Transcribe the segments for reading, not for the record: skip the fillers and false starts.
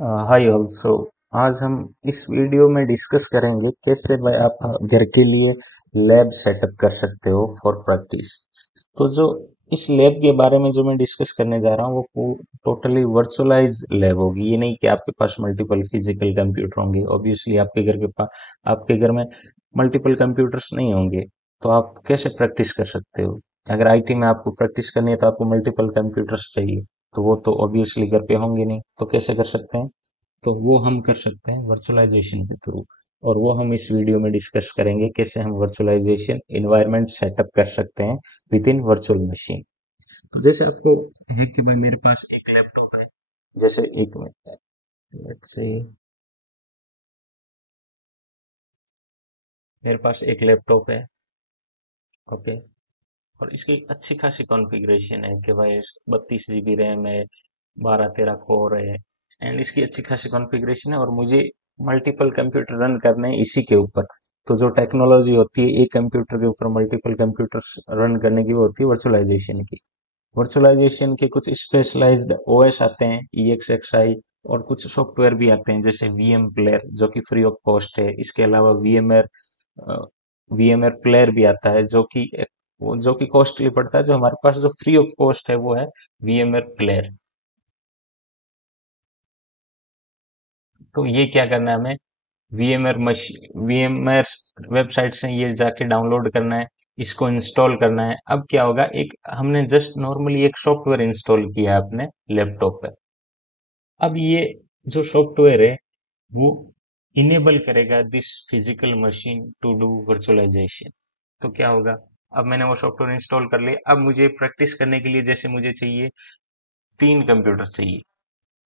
हाय also. आज हम इस वीडियो में डिस्कस करेंगे कैसे भाई आप घर के लिए लैब सेटअप कर सकते हो फॉर प्रैक्टिस। तो जो इस लैब के बारे में जो मैं डिस्कस करने जा रहा हूँ वो टोटली वर्चुअलाइज लैब होगी। ये नहीं कि आपके पास मल्टीपल फिजिकल कंप्यूटर होंगे। ऑब्वियसली आपके घर के पास, आपके घर में मल्टीपल कंप्यूटर्स नहीं होंगे, तो आप कैसे प्रैक्टिस कर सकते हो? अगर आईटी में आपको प्रैक्टिस करनी है तो आपको मल्टीपल कंप्यूटर्स चाहिए, तो वो तो ऑब्वियसली घर पे होंगे नहीं, तो कैसे कर सकते हैं? तो वो हम कर सकते हैं वर्चुअलाइजेशन के थ्रू। और वो हम इस वीडियो में डिस्कस करेंगे कैसे हम वर्चुअलाइजेशन इन्वायरमेंट सेटअप कर सकते हैं विद इन वर्चुअल मशीन। तो जैसे आपको है कि भाई मेरे पास एक लैपटॉप है, जैसे एक मिनट, लेट्स से मेरे पास एक लैपटॉप है। ओके। और इसकी अच्छी खासी कॉन्फ़िगरेशन है कि भाई 32 GB रैम है, 12-13 कोर है, एंड इसकी अच्छी खासी कॉन्फ़िगरेशन है और मुझे मल्टीपल कंप्यूटर रन करने हैं इसी के ऊपर। तो जो टेक्नोलॉजी होती है एक कंप्यूटर के ऊपर मल्टीपल कंप्यूटर्स रन करने की, वो होती है वर्चुअलाइजेशन की। वर्चुअलाइजेशन के कुछ स्पेशलाइज्ड ओएस आते हैं, EXXI, और कुछ सॉफ्टवेयर भी आते हैं जैसे वीएम प्लेयर जो कि फ्री ऑफ कॉस्ट है। इसके अलावा वीएमआर प्लेयर भी आता है जो कि वो जो कि कॉस्टली पड़ता है। जो हमारे पास जो फ्री ऑफ कॉस्ट है वो है वीएमआर प्लेयर। तो ये क्या करना है हमें, वीएमआर वेबसाइट से ये जाके डाउनलोड करना है, इसको इंस्टॉल करना है। अब क्या होगा, एक हमने जस्ट नॉर्मली एक सॉफ्टवेयर इंस्टॉल किया है अपने लैपटॉप पे। अब ये जो सॉफ्टवेयर है वो इनेबल करेगा this physical machine to do virtualization. तो क्या होगा, अब मैंने वो सॉफ्टवेयर इंस्टॉल कर लिया। अब मुझे प्रैक्टिस करने के लिए जैसे मुझे चाहिए 3 कंप्यूटर चाहिए।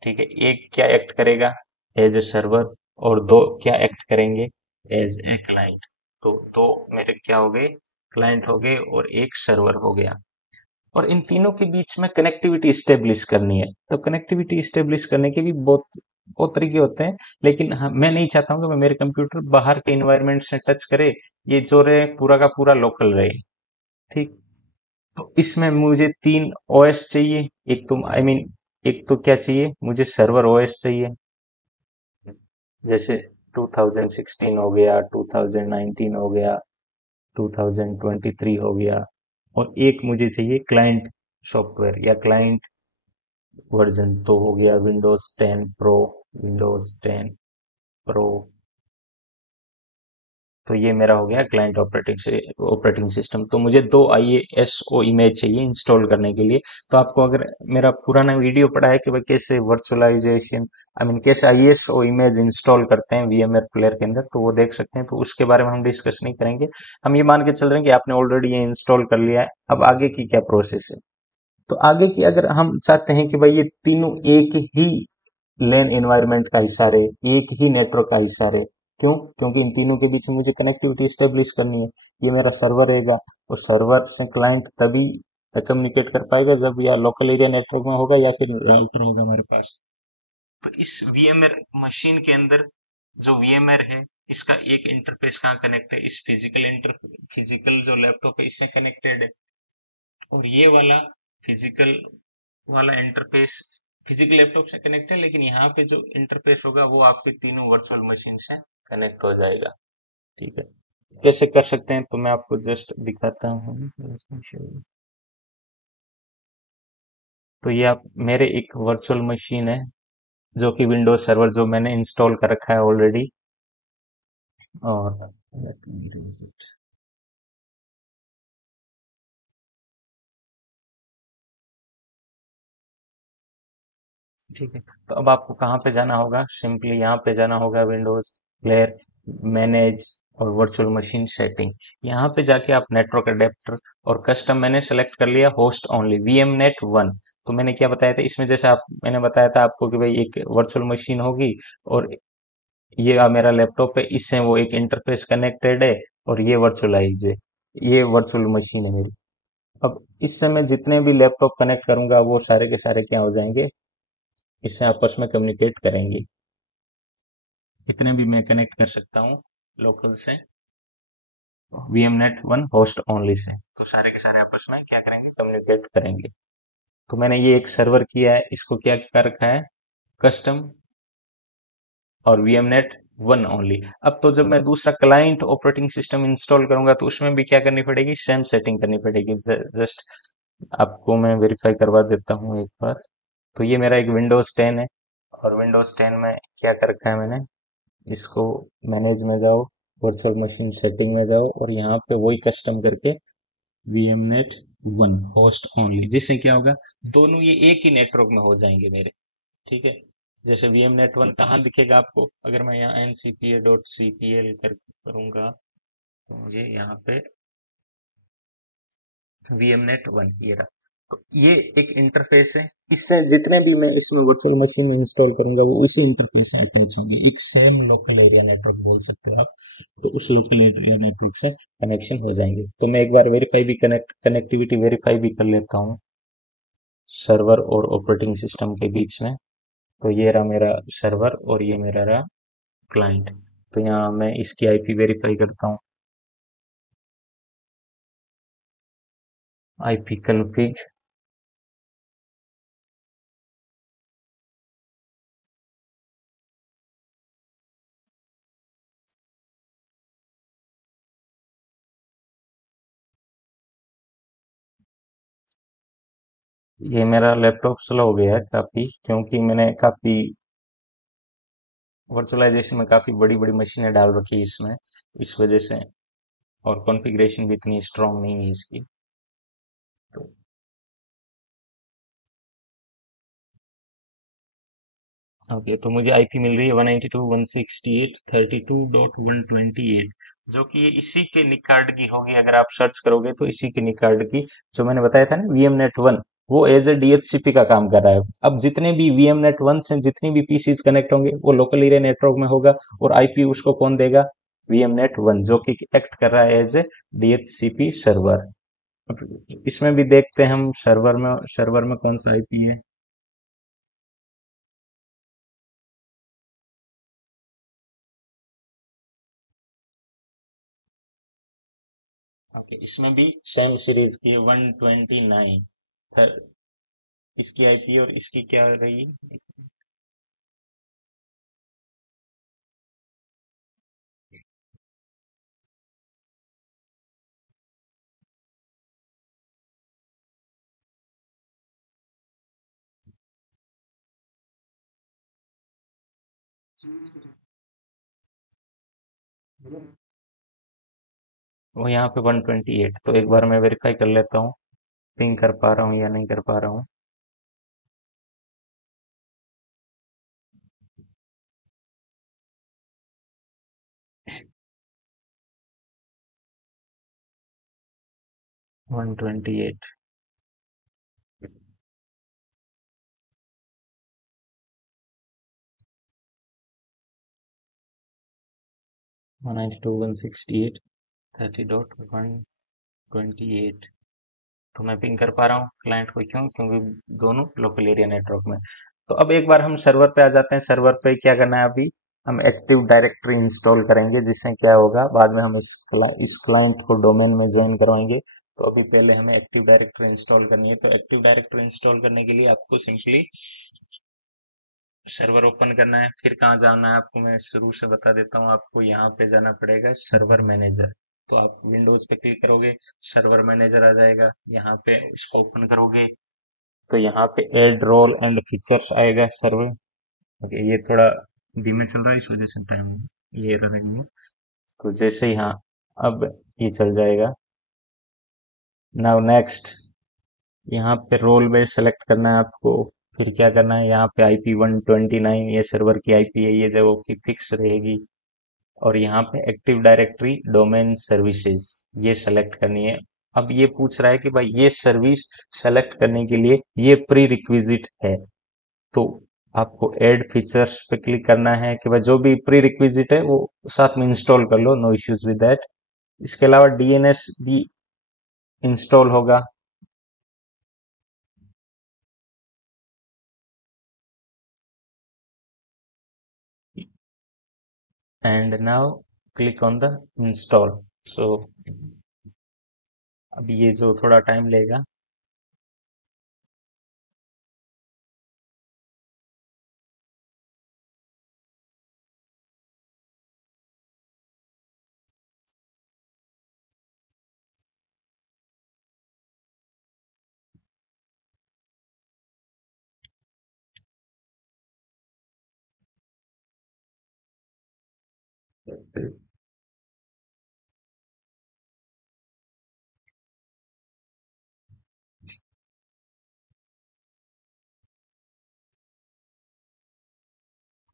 ठीक है, एक क्या एक्ट करेगा एज ए सर्वर, और दो क्या एक्ट करेंगे एज ए क्लाइंट। तो दो मेरे क्या हो गए, क्लाइंट हो गए, और एक सर्वर हो गया। और इन तीनों के बीच में कनेक्टिविटी स्टेब्लिश करनी है। तो कनेक्टिविटी स्टेब्लिश करने के भी बहुत बहुत तरीके होते हैं, लेकिन मैं नहीं चाहता हूँ कि मैं मेरे कंप्यूटर बाहर के इन्वायरमेंट से टच करे। ये जो रहे पूरा का पूरा लोकल रहे। ठीक। तो इसमें मुझे 3 ओएस चाहिए। एक तो आई मीन एक तो क्या चाहिए मुझे, सर्वर ओएस चाहिए, जैसे 2016 हो गया, 2019 हो गया, 2023 हो गया। और एक मुझे चाहिए क्लाइंट सॉफ्टवेयर या क्लाइंट वर्जन, तो हो गया विंडोज 10 प्रो, विंडोज 10 प्रो। तो ये मेरा हो गया क्लाइंट ऑपरेटिंग सिस्टम। तो मुझे दो ISO इमेज चाहिए इंस्टॉल करने के लिए। तो आपको अगर मेरा पुराना वीडियो पड़ा है कि भाई कैसे वर्चुअलाइजेशन, आई मीन कैसे ISO इमेज इंस्टॉल करते हैं VMware प्लेयर के अंदर, तो वो देख सकते हैं। तो उसके बारे में हम डिस्कस नहीं करेंगे। हम ये मान के चल रहे हैं कि आपने ऑलरेडी ये इंस्टॉल कर लिया है। अब आगे की क्या प्रोसेस है? तो आगे की, अगर हम चाहते हैं कि भाई ये तीनों एक ही लेन एनवायरनमेंट का हिस्सा रहे, एक ही नेटवर्क का हिस्सा रहे। क्यों? क्योंकि इन तीनों के बीच में मुझे कनेक्टिविटी स्टेब्लिश करनी है। ये मेरा सर्वर रहेगा, और सर्वर से क्लाइंट तभी कम्युनिकेट कर पाएगा जब या लोकल एरिया नेटवर्क में होगा या फिर राउटर होगा हमारे पास। तो इस VMware मशीन के अंदर जो VMware है, इसका एक इंटरफेस कहाँ कनेक्ट है, इस फिजिकल जो लैपटॉप है इससे कनेक्टेड है। और ये वाला फिजिकल वाला इंटरफेस फिजिकल लैपटॉप से कनेक्ट है, लेकिन यहाँ पे जो इंटरफेस होगा वो आपके तीनों वर्चुअल मशीन से कनेक्ट हो जाएगा। ठीक है, कैसे कर सकते हैं तो मैं आपको जस्ट दिखाता हूँ। तो ये आप मेरे एक वर्चुअल मशीन है जो कि विंडोज सर्वर जो मैंने इंस्टॉल कर रखा है ऑलरेडी। और let me erase it। ठीक है, तो अब आपको कहाँ पे जाना होगा, सिंपली यहाँ पे जाना होगा, विंडोज प्लेयर, मैनेज, और वर्चुअल मशीन सेटिंग। यहाँ पे जाके आप नेटवर्क अडेप्टर और कस्टम मैंने सेलेक्ट कर लिया होस्ट ओनली VMnet 1। तो मैंने क्या बताया था इसमें, जैसे आप मैंने बताया था आपको कि भाई एक वर्चुअल मशीन होगी, और ये मेरा लैपटॉप है, इससे वो एक इंटरफेस कनेक्टेड है, और ये वर्चुअलाइज है, ये वर्चुअल मशीन है मेरी। अब इससे मैं जितने भी लैपटॉप कनेक्ट करूंगा वो सारे के सारे क्या हो जाएंगे, इससे आपस में कम्युनिकेट करेंगे। कितने भी मैं कनेक्ट कर सकता हूँ लोकल से, VMnet 1 होस्ट ओनली से, तो सारे के सारे आपस में क्या करेंगे, कम्युनिकेट करेंगे। तो मैंने ये एक सर्वर किया है, इसको क्या कर रखा है, कस्टम, और VMNet 1 ओनली। अब तो जब मैं दूसरा क्लाइंट ऑपरेटिंग सिस्टम इंस्टॉल करूंगा तो उसमें भी क्या करनी पड़ेगी, सेम सेटिंग करनी पड़ेगी। जस्ट आपको मैं वेरीफाई करवा देता हूँ एक बार। तो ये मेरा एक विंडोज 10 है, और विंडोज 10 में क्या कर रखा है मैंने, इसको मैनेज में जाओ, वर्चुअल मशीन सेटिंग में जाओ, और यहाँ पे वही कस्टम करके VMNet 1 होस्ट ओनली, जिससे क्या होगा, दोनों ये एक ही नेटवर्क में हो जाएंगे मेरे। ठीक है। जैसे VMNet 1 कहाँ दिखेगा आपको, अगर मैं यहाँ ncpa.cpl करूंगा तो मुझे यहाँ पे VMNet 1 ये रहा। तो ये एक इंटरफेस है, इससे जितने भी मैं इसमें वर्चुअल मशीन में इंस्टॉल करूंगा वो उसी इंटरफेस से अटैच होंगे, एक सेम लोकल एरिया नेटवर्क बोल सकते हो आप। तो उस लोकल एरिया नेटवर्क से कनेक्शन हो जाएंगे। तो मैं एक बार वेरीफाई भी कनेक्टिविटी वेरीफाई भी कर लेता हूँ सर्वर और ऑपरेटिंग सिस्टम के बीच में। तो ये रहा मेरा सर्वर और ये मेरा रहा क्लाइंट। तो यहाँ मैं इसकी आईपी वेरीफाई करता हूँ, आईपी कॉन्फ़िग। ये मेरा लैपटॉप स्लो हो गया है काफी, क्योंकि मैंने काफी वर्चुअलाइजेशन में काफी बड़ी बड़ी मशीनें डाल रखी है इसमें, इस वजह से। और कॉन्फ़िगरेशन भी इतनी स्ट्रांग नहीं है इसकी। तो ओके, तो मुझे आईपी मिल रही है 192.168.32.128, जो कि ये इसी के निक कार्ड की होगी। अगर आप सर्च करोगे तो इसी के निक कार्ड की, जो मैंने बताया था ना VMNet 1, वो एज ए DHCP का काम कर रहा है। अब जितने भी VMNet 1 से जितनी भी पीसीज कनेक्ट होंगे वो लोकल एरिया नेटवर्क में होगा, और आईपी उसको कौन देगा, VMNet 1, जो कि एक्ट कर रहा है एज ए DHCP सर्वर। इसमें भी देखते हैं हम सर्वर में कौन सा आईपी है। ओके, इसमें भी सेम सीरीज की है 129 इसकी आईपी, और इसकी क्या रही। वो यहाँ पे 128, तो एक बार मैं वेरीफाई कर लेता हूँ, पिंग कर पा रहा हूँ या नहीं कर पा रहा हूँ। 128, 192.168 30.128। तो मैं पिंग कर पा रहा हूँ क्लाइंट को, क्यों, क्योंकि दोनों लोकल एरिया नेटवर्क में। तो अब एक बार हम सर्वर पे आ जाते हैं। सर्वर पे क्या करना है, अभी हम एक्टिव डायरेक्टरी इंस्टॉल करेंगे, जिससे क्या होगा, बाद में हम इस क्लाइंट को डोमेन में ज्वाइन करवाएंगे। तो अभी पहले हमें एक्टिव डायरेक्टरी इंस्टॉल करनी है। तो एक्टिव डायरेक्टरी इंस्टॉल करने के लिए आपको सिंपली सर्वर ओपन करना है। फिर कहाँ जाना है आपको, मैं शुरू से बता देता हूँ। आपको यहाँ पे जाना पड़ेगा सर्वर मैनेजर। तो आप विंडोज पे क्लिक करोगे, सर्वर मैनेजर आ जाएगा, यहाँ पे इसको ओपन करोगे तो यहाँ पे एड रोल एंड फीचर्स आएगा सर्वर। ओके, ये थोड़ा धीमे चल रहा है, इस वजह से टाइम ये रहेंगे। तो जैसे ही, हाँ, अब ये चल जाएगा। नाउ नेक्स्ट, यहाँ पे रोल बेस सेलेक्ट करना है आपको। फिर क्या करना है, यहाँ पे आईपी 129 ये सर्वर की आईपी है, ये जगह की फिक्स रहेगी। और यहाँ पे एक्टिव डायरेक्टरी डोमेन सर्विसेज ये सेलेक्ट करनी है। अब ये पूछ रहा है कि भाई ये सर्विस सेलेक्ट करने के लिए ये प्री रिक्विजिट है। तो आपको ऐड फीचर्स पे क्लिक करना है कि भाई जो भी प्री रिक्विजिट है वो साथ में इंस्टॉल कर लो, नो इश्यूज विद दैट। इसके अलावा डीएनएस भी इंस्टॉल होगा। And now click on the install. So अब ये जो थोड़ा टाइम लेगा।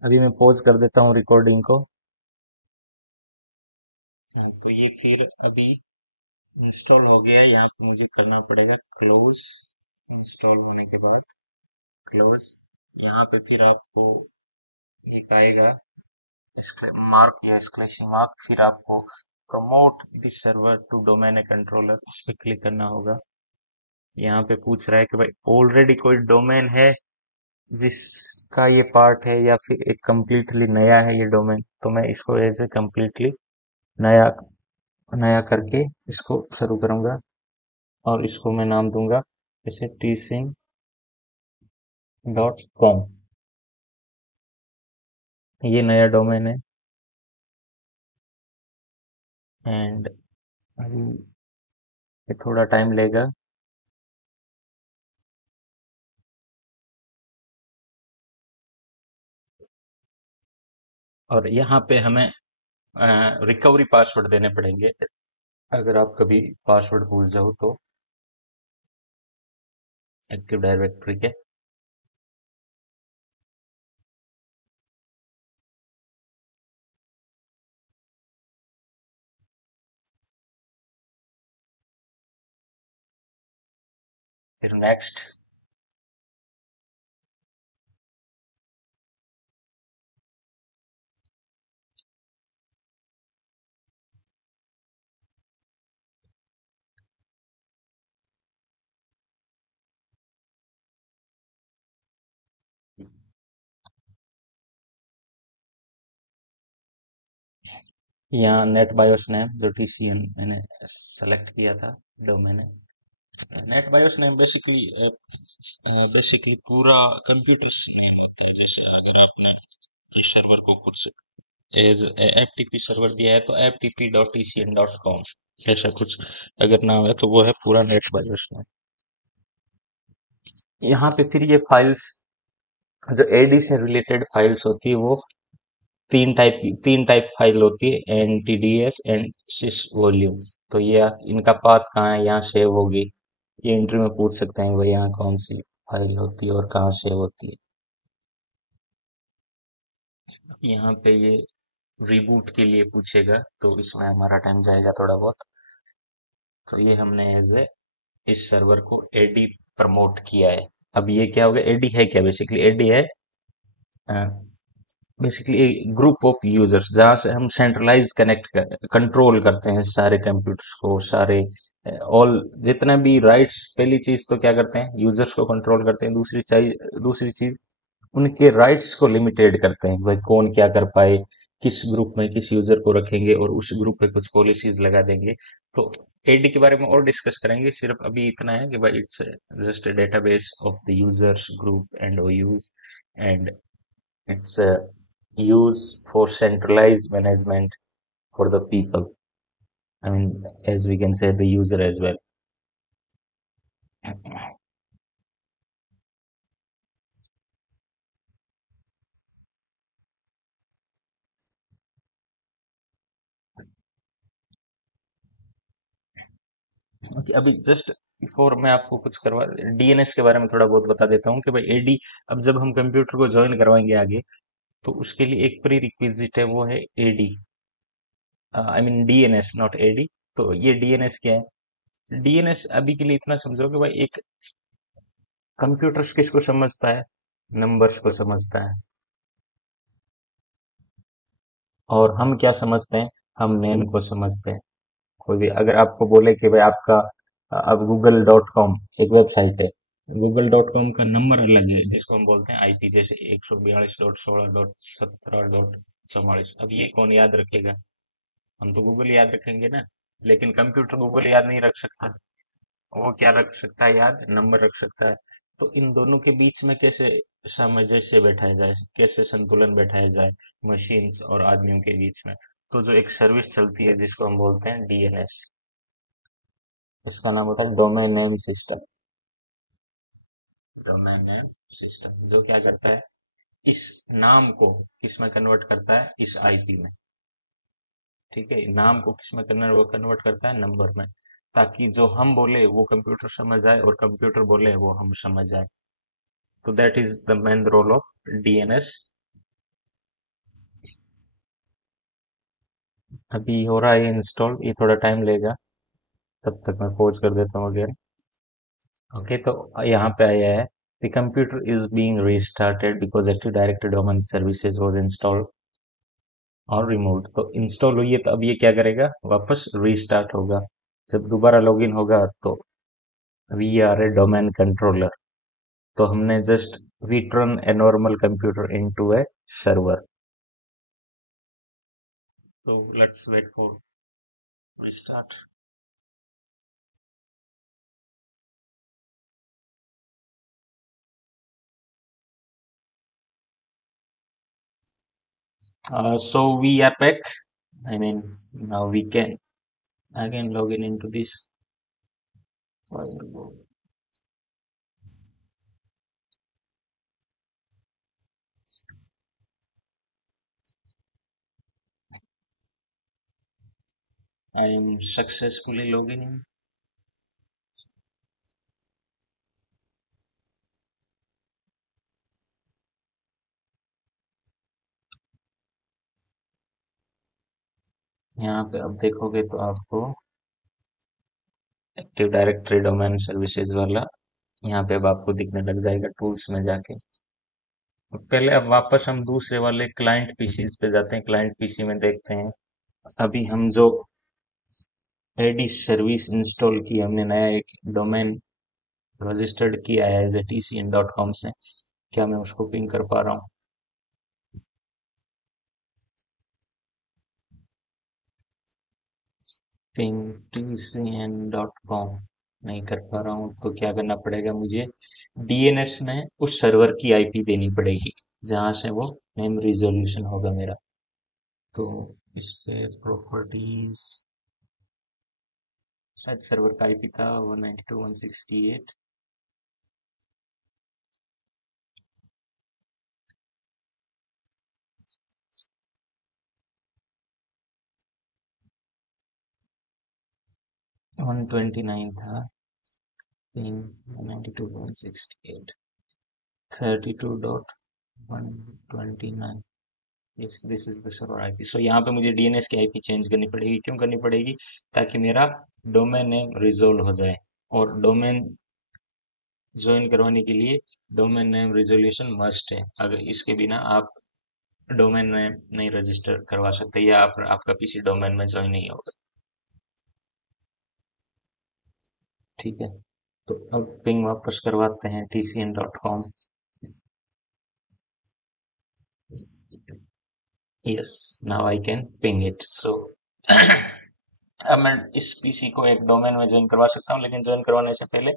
अभी मैं पॉज कर देता हूँ रिकॉर्डिंग को। हाँ, तो ये फिर अभी इंस्टॉल हो गया। यहाँ पे मुझे करना पड़ेगा क्लोज। इंस्टॉल होने के बाद क्लोज। यहाँ पे फिर आपको एक आएगा मार्क या एक्सक्लेमेशन मार्क, फिर आपको promote this server to domain controller, उस पर क्लिक करना होगा। यहाँ पे पूछ रहा है कि भाई ऑलरेडी कोई डोमेन है जिसका ये पार्ट है, या फिर एक कम्प्लीटली नया है ये डोमेन। तो मैं इसको एज ए कम्प्लीटली नया नया करके इसको शुरू करूंगा, और इसको मैं नाम दूंगा जैसे tsync.com। ये नया डोमेन है, एंड अभी ये थोड़ा टाइम लेगा। और यहाँ पे हमें रिकवरी पासवर्ड देने पड़ेंगे अगर आप कभी पासवर्ड भूल जाओ तो, एक्टिव डायरेक्टरी के। फिर नेक्स्ट। यहाँ नेट बायोस नेम जो टीसीएन मैंने सेलेक्ट किया था डोमेन है। नेट बायोस नेम बेसिकली पूरा कंप्यूटर नेम होता है। जैसे अगर आपने सर्वर को खुद से एज एफटीपी सर्वर दिया है तो ftp.tcn.com, ऐसा कुछ अगर नाम है तो वो है पूरा नेट बायोस नेम। यहाँ पे फिर ये फाइल्स जो एडी से रिलेटेड फाइल्स होती है वो तीन टाइप फाइल होती है, NTDS एंड sys वॉल्यूम। तो ये इनका पाथ कहाँ है, यहाँ सेव होगी। ये इंटरव्यू में पूछ सकते हैं भाई यहाँ कौन सी फाइल होती है और कहाँ सेव होती है। यहाँ पे ये रिबूट के लिए पूछेगा, तो इसमें हमारा टाइम जाएगा थोड़ा बहुत। तो ये हमने एज ए इस सर्वर को एडी प्रमोट किया है। अब ये क्या होगा, एडी है क्या, बेसिकली एडी है बेसिकली ग्रुप ऑफ यूजर्स जहां से हम सेंट्रलाइज कनेक्ट कंट्रोल करते हैं सारे कंप्यूटर्स को, सारे ऑल जितना भी राइट्स। पहली चीज तो क्या करते हैं, यूजर्स को कंट्रोल करते हैं। दूसरी चीज उनके राइट्स को लिमिटेड करते हैं, भाई कौन क्या कर पाए, किस ग्रुप में किस यूजर को रखेंगे, और उस ग्रुप पे कुछ पॉलिसीज लगा देंगे। तो एडी के बारे में और डिस्कस करेंगे, सिर्फ अभी इतना है कि भाई it's just a database of the users group and OUs, and it's used for centralized management for the people. I mean, as we can say, the user as well. Okay, अभी just before मैं आपको कुछ करवा DNS के बारे में थोड़ा बहुत बता देता हूँ कि भाई एडी, अब जब हम कंप्यूटर को ज्वाइन करवाएंगे आगे, तो उसके लिए एक प्री रिक्विजिट है, वो है AD. I mean DNS, not AD. तो ये डीएनएस क्या है, डीएनएस अभी के लिए इतना समझो कि भाई एक कंप्यूटर किसको समझता है, नंबर्स को समझता है। और हम क्या समझते हैं, हम नेम को समझते हैं। कोई भी अगर आपको बोले कि भाई आपका अब google.com एक वेबसाइट है, google.com का नंबर अलग है जिसको हम बोलते हैं आईपी, जैसे 142.16.17.44। अब ये कौन याद रखेगा, हम तो गूगल याद रखेंगे ना। लेकिन कंप्यूटर गूगल याद नहीं रख सकता। वो क्या रख सकता है याद, नंबर रख सकता है। तो इन दोनों के बीच में कैसे सामंजस्य बैठाया जाए, कैसे संतुलन बैठाया जाए मशीन्स और आदमियों के बीच में। तो जो एक सर्विस चलती है जिसको हम बोलते हैं डीएनएस, इसका नाम होता है domain name system. Domain name system जो क्या करता है, इस नाम को किस में कन्वर्ट करता है, इस आईपी में। ठीक है, नाम को किस में कन्वर्ट करता है, नंबर में, ताकि जो हम बोले वो कंप्यूटर समझ आए और कंप्यूटर बोले वो हम समझ आए। तो that is the main role of DNS. अभी हो रहा है इंस्टॉल, ये थोड़ा टाइम लेगा, तब तक मैं पॉज कर देता हूँ वगैरह। ओके, तो यहाँ पे आया है, the computer is being restarted because active directory domain services was installed और रिमूव्ड। तो इंस्टॉल हुई है, तो अब ये क्या करेगा, वापस रीस्टार्ट होगा। जब दोबारा लॉगिन होगा तो we are a domain controller, तो हमने just we turn a normal computer into a server. तो let's wait for restart. So we are back. I mean, now we can again log in into this firewall. I am successfully logging in. यहाँ पे अब देखोगे तो आपको active directory domain services वाला यहाँ पे अब आपको दिखने लग जाएगा टूल्स में जाके। पहले अब वापस हम दूसरे वाले क्लाइंट पीसीज पे जाते हैं, क्लाइंट पीसी में देखते हैं। अभी हम जो एडी सर्विस इंस्टॉल की, हमने नया एक डोमेन रजिस्टर्ड किया है एज ए tcn.com से, क्या मैं उसको पिंग कर पा रहा हूँ? पिंग tcn.com नहीं कर पा रहा हूँ, तो क्या करना पड़ेगा मुझे, डीएनएस में उस सर्वर की आईपी देनी पड़ेगी जहां से वो नेम रिजोल्यूशन होगा मेरा। तो इस पे प्रॉपर्टीज, शायद सर्वर का आईपी था 192.168। 129 था, ping 192.168, 32.129। Yes, this is the server IP. So यहाँ पे मुझे डीएनएस की आईपी चेंज करनी पड़ेगी। क्यों करनी पड़ेगी? ताकि मेरा डोमेन नेम रिजोल्व हो जाए, और डोमेन ज्वाइन करवाने के लिए डोमेन नेम रिजोल्यूशन मस्ट है। अगर इसके बिना आप डोमेन नेम नहीं रजिस्टर करवा सकते, या आपका पीसी डोमेन में ज्वाइन नहीं होगा। ठीक है, तो अब पिंग वापस करवाते हैं tcn.com। Yes, now I can ping it. So अब मैं इस पीसी को एक डोमेन में ज्वाइन करवा सकता हूँ, लेकिन ज्वाइन करवाने से पहले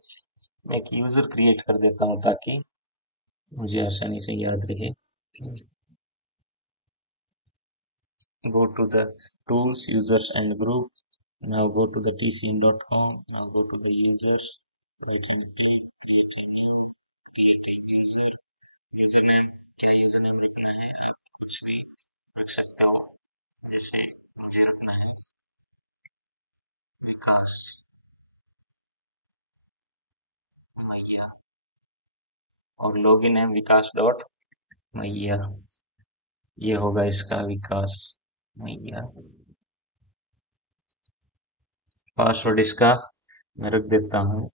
मैं एक यूजर क्रिएट कर देता हूँ ताकि मुझे आसानी से याद रहे। Go to the tools, users and group. Now go to the tcn.com. Now go to the users. Right hand click, create a new, create a user. Username, क्या यूजरनेम रखना है, आप कुछ भी रख सकते हो। जैसे मुझे रखना है विकास मैया, और लॉगिन है विकास डॉट मैया। ये होगा इसका विकास मैया। पासवर्ड इसका मैं रख देता हूँ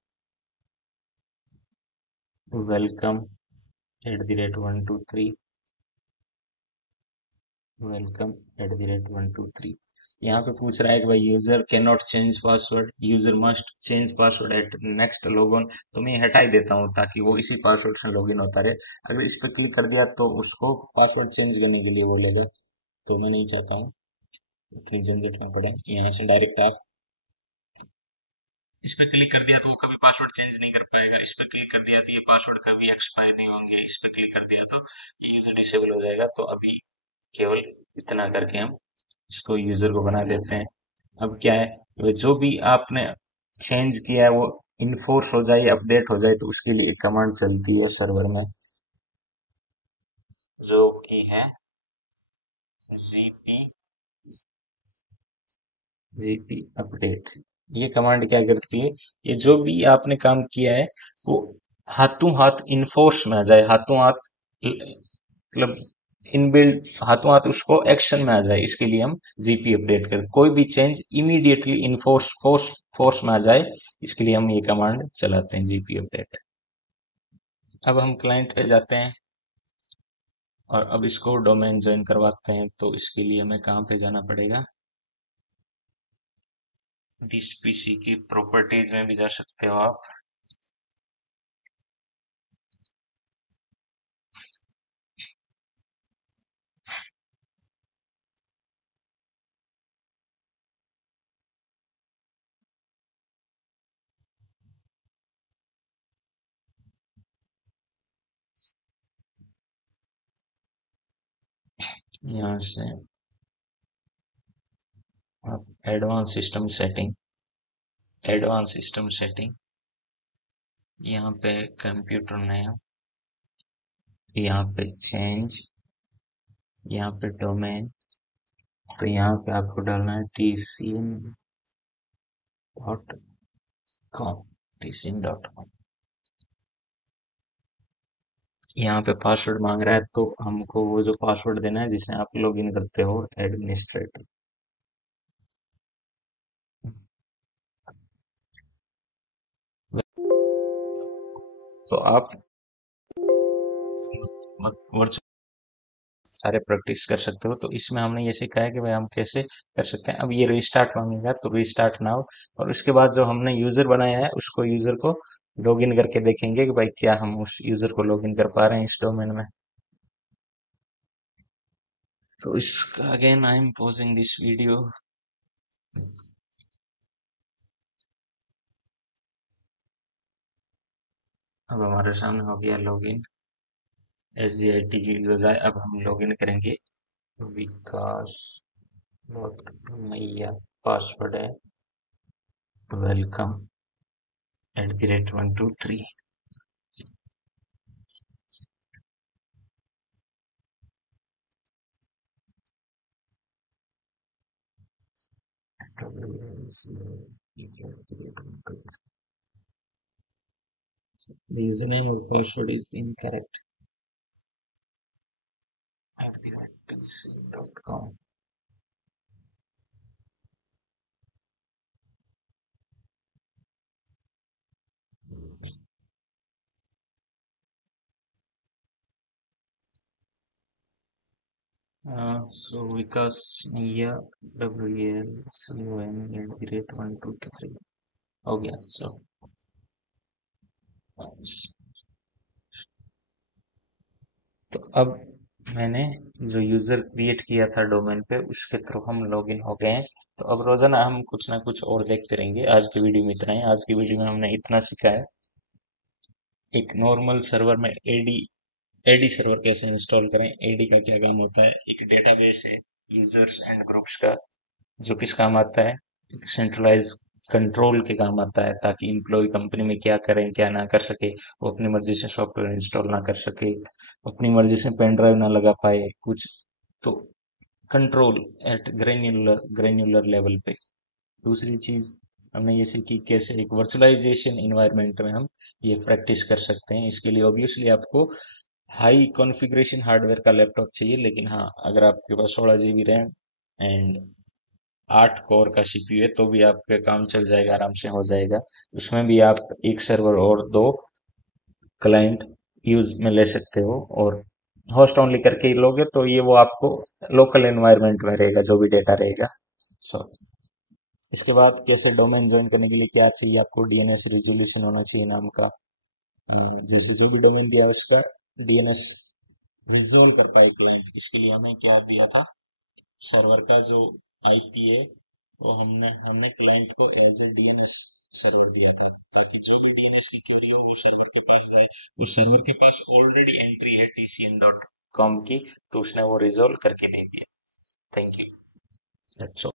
वेलकम @123। वेलकम @123। यहाँ पे पूछ रहा है कि भाई user can not change password, user must change password at next login. तो मैं ये हटा ही देता हूँ ताकि वो इसी पासवर्ड से लॉगिन होता रहे। अगर इस पे क्लिक कर दिया तो उसको पासवर्ड चेंज करने के लिए बोलेगा, तो मैं नहीं चाहता हूँ इतनी झंझट में पड़े। यहाँ से डायरेक्ट आप इस पे क्लिक कर दिया तो वो कभी पासवर्ड चेंज नहीं कर पाएगा, इस पे क्लिक कर दिया तो ये पासवर्ड कभी एक्सपायर नहीं होंगे, इस पे क्लिक कर दिया तो ये यूजर डिसेबल हो जाएगा। तो अभी केवल इतना करके हम इसको यूजर को बना देते हैं। अब क्या है, वो जो भी आपने चेंज किया है वो इनफोर्स हो जाए, अपडेट हो जाए, तो उसके लिए एक कमांड चलती है सर्वर में, जो कि है gp जीपी अपडेट, ये कमांड क्या करती है, ये जो भी आपने काम किया है वो हाथों हाथ इन्फोर्स में आ जाए, हाथों हाथ मतलब इनबिल्ट, हाथों हाथ उसको एक्शन में आ जाए, इसके लिए हम जीपी अपडेट करें, कोई भी चेंज इमीडिएटली इनफोर्स फोर्स में आ जाए, इसके लिए हम ये कमांड चलाते हैं जीपी अपडेट। अब हम क्लाइंट पे जाते हैं और अब इसको डोमेन ज्वाइन करवाते हैं, तो इसके लिए हमें कहाँ पे जाना पड़ेगा, दिस पीसी की प्रॉपर्टीज में भी जा सकते हो आप। यहाँ से आप एडवांस सिस्टम सेटिंग, यहाँ पे कंप्यूटर नेम, यहाँ पे चेंज, यहाँ पे डोमेन, तो यहाँ पे आपको डालना है tcn.com, tcn.com। यहाँ पे पासवर्ड मांग रहा है, तो हमको वो जो पासवर्ड देना है जिससे आप लॉग इन करते हो, एडमिनिस्ट्रेटर। तो आप वर्चुअल सारे प्रैक्टिस कर सकते हो, तो इसमें हमने ये सीखा है कि भाई हम कैसे कर सकते हैं। अब ये रिस्टार्ट मांगेगा, तो रिस्टार्ट नाउ, और उसके बाद जो हमने यूजर बनाया है उसको यूजर को लॉग इन करके देखेंगे कि भाई क्या हम उस यूजर को लॉग इन कर पा रहे हैं इस डोमेन में। तो इसका again I am pausing this video. अब हमारे सामने हो गया लॉगिन, SGIT की बजाय अब हम लॉगिन करेंगे विकास मैया, पासवर्ड है welcome @123। The username or password is incorrect @pc.com। So विकास मैया WALCON @123 हो गया। सो तो अब मैंने जो यूजर क्रिएट किया था डोमेन पे उसके थ्रू हम लॉगिन हो गए हैं। तो अब रोजाना हम कुछ ना कुछ और देखते रहेंगे। आज की वीडियो में इतना ही। आज की वीडियो में हमने इतना सीखा है, एक नॉर्मल सर्वर में एडी सर्वर कैसे इंस्टॉल करें, एडी का क्या काम होता है, एक डेटाबेस है यूजर्स एंड ग्रुप्स का जो किस काम आता है, सेंट्रलाइज कंट्रोल के काम आता है, ताकि इम्प्लॉय कंपनी में क्या करें क्या ना कर सके, वो अपनी मर्जी से सॉफ्टवेयर इंस्टॉल ना कर सके, अपनी मर्जी से पेन ड्राइव ना लगा पाए कुछ, तो कंट्रोल एट ग्रेन्युलर लेवल पे। दूसरी चीज हमने ये सीखी कैसे एक वर्चुअलाइजेशन इन्वायरमेंट में हम ये प्रैक्टिस कर सकते हैं। इसके लिए ऑब्वियसली आपको हाई कॉन्फ़िगरेशन हार्डवेयर का लैपटॉप चाहिए, लेकिन हाँ, अगर आपके पास 16 GB रैम एंड 8 कोर का CPU है तो भी आपका काम चल जाएगा, आराम से हो जाएगा। उसमें भी आप एक सर्वर और 2 क्लाइंट यूज में ले सकते हो, और होस्ट ओनली करके ही लोगे तो ये वो आपको लोकल एनवायरनमेंट में रहेगा जो भी डेटा रहेगा। सो इसके बाद कैसे डोमेन ज्वाइन करने के लिए क्या चाहिए, आपको डीएनएस रिजोल्यूशन होना चाहिए नाम का, जैसे जो भी डोमेन दिया है उसका डीएनएस रिजोल्व कर पाए क्लाइंट। इसके लिए हमें क्या दिया था, सर्वर का जो आईपी है वो हमने हमने क्लाइंट को एज ए डीएनएस सर्वर दिया था, ताकि जो भी डीएनएस की क्वेरी हो वो सर्वर के पास जाए। उस सर्वर के पास ऑलरेडी एंट्री है tcn.com की, तो उसने वो रिजोल्व करके नहीं दिया। Thank you. That's all.